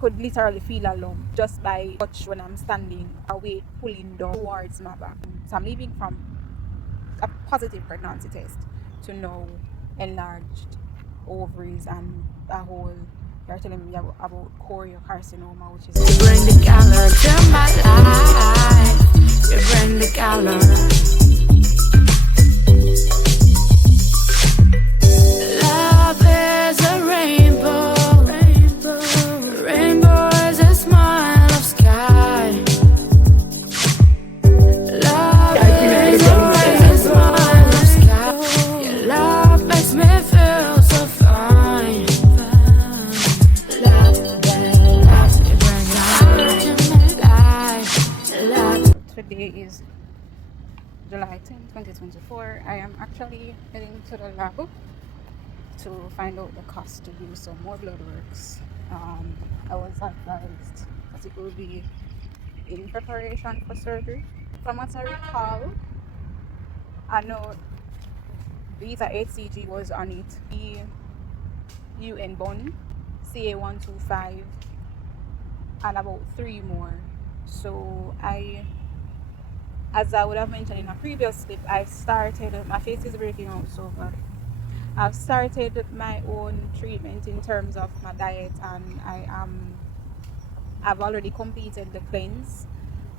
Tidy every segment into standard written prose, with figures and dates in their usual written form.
could literally feel a lump just by touch when I'm standing, a weight pulling down towards my back. So I'm leaving from a positive pregnancy test to now enlarged ovaries and a whole. You're telling me about choriocarcinoma, which is. You bring the color to my life. You bring the color. Love is a rainbow. Rainbow is a smile of sky. Love is a smile of sky. Your love makes me feel so fine. Today is July 10th, 2024. I am actually heading to the lab to find out the cost to do some more blood works. I was advised that it will be in preparation for surgery. From what I recall, I know beta HCG was on it, the UN bond, CA125, and about 3 more. So as I would have mentioned in a previous clip, I've started, my face is breaking out so bad. I've started my own treatment in terms of my diet, and I've already completed the cleanse,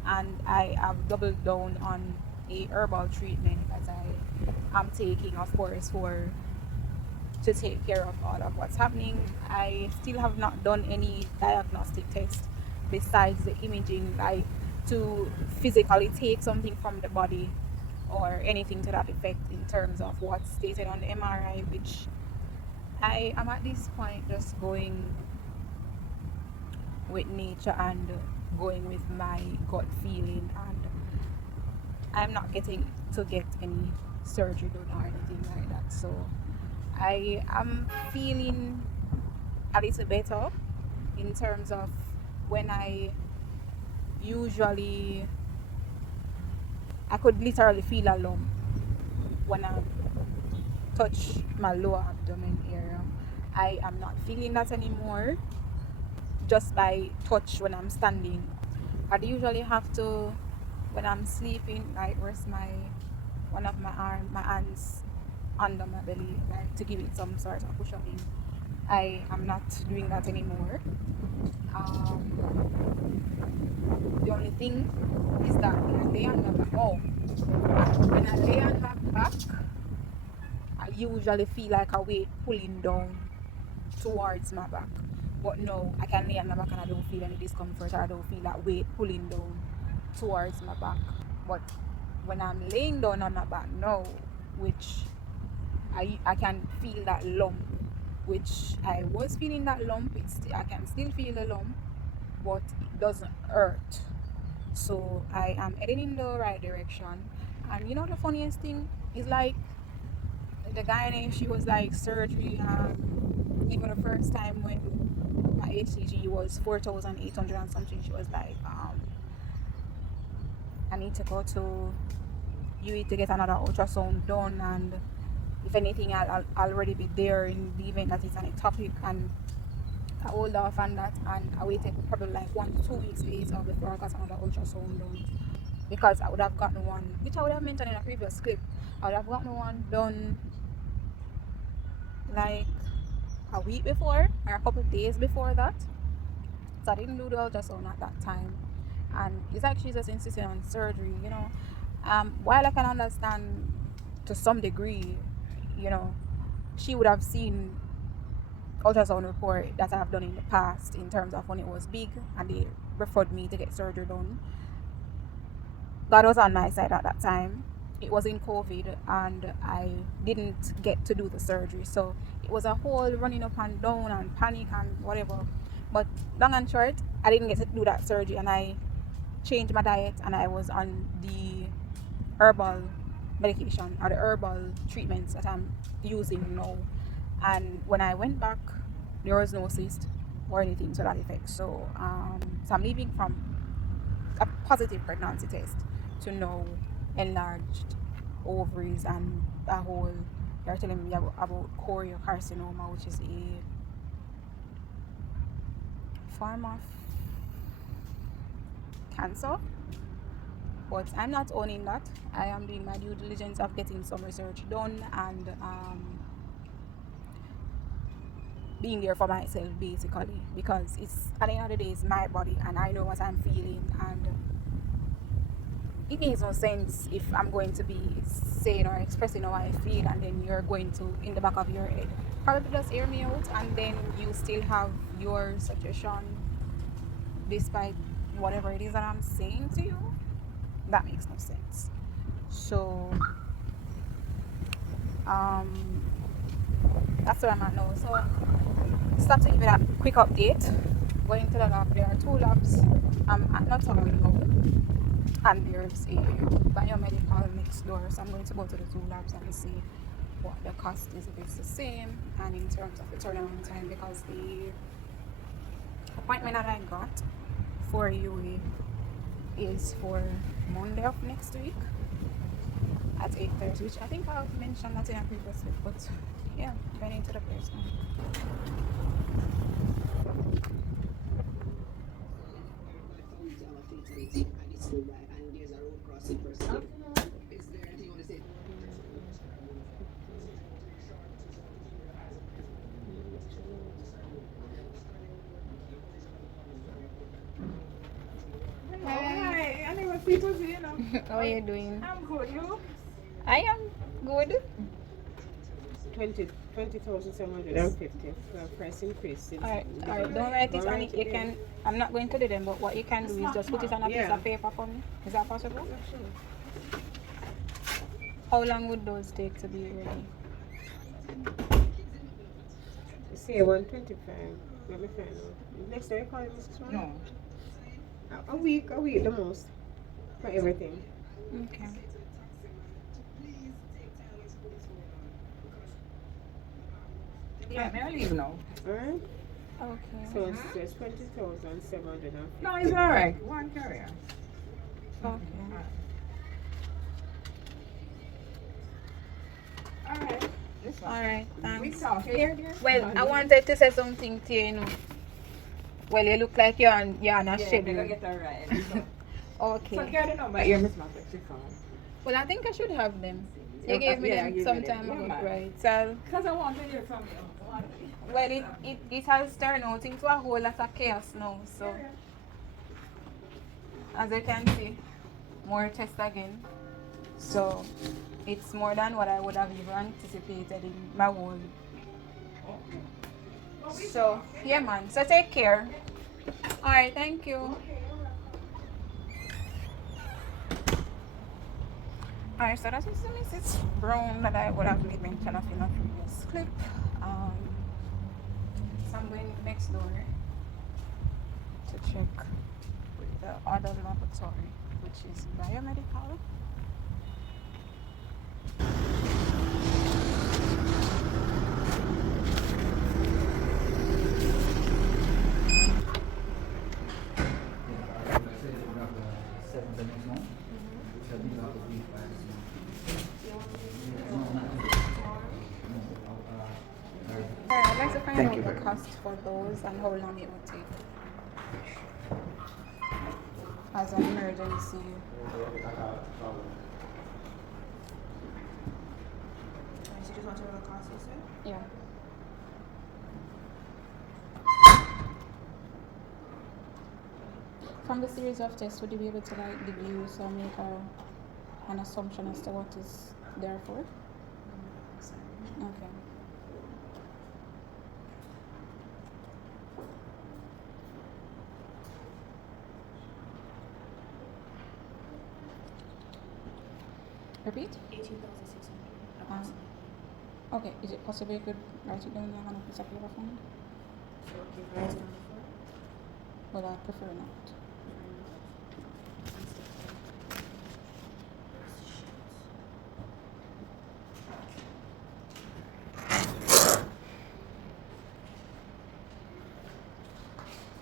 and I have doubled down on a herbal treatment that I am taking, of course, to take care of all of what's happening. I still have not done any diagnostic test besides the imaging, like to physically take something from the body or anything to that effect in terms of what's stated on the MRI, which I am at this point just going with nature and going with my gut feeling, and I'm not getting to get any surgery done or anything like that. So I am feeling a little better in terms of when I could literally feel a lump when I touch my lower abdomen area. I am not feeling that anymore just by touch when I'm standing. I'd usually have to, when I'm sleeping, like rest one of my hands under my belly, like to give it some sort of cushioning. I am not doing that anymore. The only thing is that when I lay on my back, I usually feel like a weight pulling down towards my back. But no, I can lay on my back and I don't feel any discomfort, or I don't feel that weight pulling down towards my back. But when I'm laying down on my back now, which I can feel that lump, which I was feeling that lump. I can still feel the lump, but it doesn't hurt. So I am heading in the right direction. And you know the funniest thing is, like, the guy, she was like, surgery, even the first time when my HCG was 4,800 and something, she was like, I need to go to UE to get another ultrasound done, and if anything, I'll already be there in the event that it's an ectopic. And I hold off on that, and I waited probably like 1 to 2 weeks later before I got another ultrasound done, because I would have gotten one, which I would have mentioned in a previous clip. I would have gotten one done like a week before or a couple of days before that. So I didn't do the ultrasound at that time, and it's like she's just insisting on surgery. While I can understand to some degree, she would have seen ultrasound report that I've done in the past in terms of when it was big and they referred me to get surgery done. God was on my side at that time. It was in COVID and I didn't get to do the surgery, so it was a whole running up and down and panic and whatever. But long and short, I didn't get to do that surgery, and I changed my diet and I was on the herbal medication or the herbal treatments that I'm using now. And when I went back, there was no cyst or anything to that effect. So I'm leaving from a positive pregnancy test to now enlarged ovaries and a whole. They're telling me about choriocarcinoma, which is a form of cancer, but I'm not owning that. I am doing my due diligence of getting some research done and being there for myself basically, because it's at the end of the day it's my body and I know what I'm feeling, and it makes no sense if I'm going to be saying or expressing how I feel and then you're going to, in the back of your head, probably just hear me out and then you still have your suggestion despite whatever it is that I'm saying to you. That makes no sense. So that's where I'm at now. So stop to give you that quick update. Going to the lab, there are 2 labs. I'm at Natal now, and there's a biomedical next door. So I'm going to go to the 2 labs and see what the cost is, if it's the same, and in terms of the turnaround time, because the appointment that I got for UA is for Monday of next week at 8:30, which I think I've mentioned that in a previous clip, but yeah, going into the place now. Hi, I never see you, you know. How are you doing? I'm good, you? I am good. 20,750 price increase. Alright, don't write it on it. You can. I'm not going to do them, but what you can do is just put it on a piece of paper for me. Is that possible? How long would those take to be ready? Say 125. Let me find out. Next day, call Mrs. Swan? No. A week the most. For everything. Okay. Yeah, may I leave now? Alright? Okay. So it's 20,750. No, it's alright. One carrier. Okay. Alright. This one. Alright, We thanks. talk here, dear? Well, I wanted to say something to you, you know. Well, you look like you're on a Yeah, schedule. I get a ride. So Okay. get the number here, Miss Margaret. She come. Well, I think I should have them. You Yeah, gave me yeah, I them give you some them. time Yeah, ago, man. right? So, Because I want to hear from you. well, it has turned out into a whole lot of chaos now. So, as you can see, more tests again. So, it's more than what I would have even anticipated in my whole. So, yeah, man. So, take care. Alright, thank you. Alright, so that is the Mrs. Brown that I would have made mention of in a previous clip. So I'm going next door to check with the other laboratory, which is biomedical. I'd like to find out the cost for those and how long it would take as an emergency. So you just want to know the cost, you said? Yeah. From the series of tests, would you be able to like deduce or make an assumption as to what is there for? Okay. Repeat? 18,600. Okay, is it possible you could write it down on a piece of paper for me? So okay, write it down before. Well, I prefer not.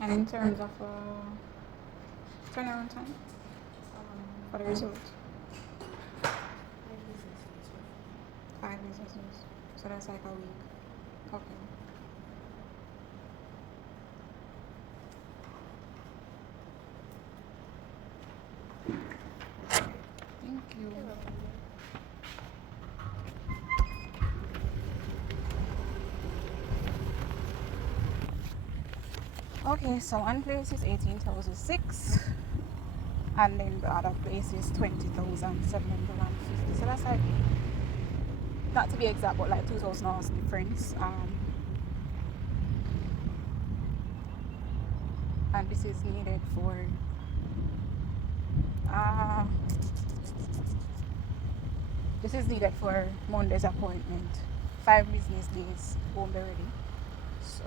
And in terms of turnaround time for the result? 5 business days. So that's like a week. Okay. you. Okay, so one place is 18,006 and then the other place is 20,750. So that's like, not to be exact, but like $2,000 difference. And this is needed for Monday's appointment. 5 business days won't be ready. So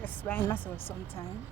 just buying myself some time.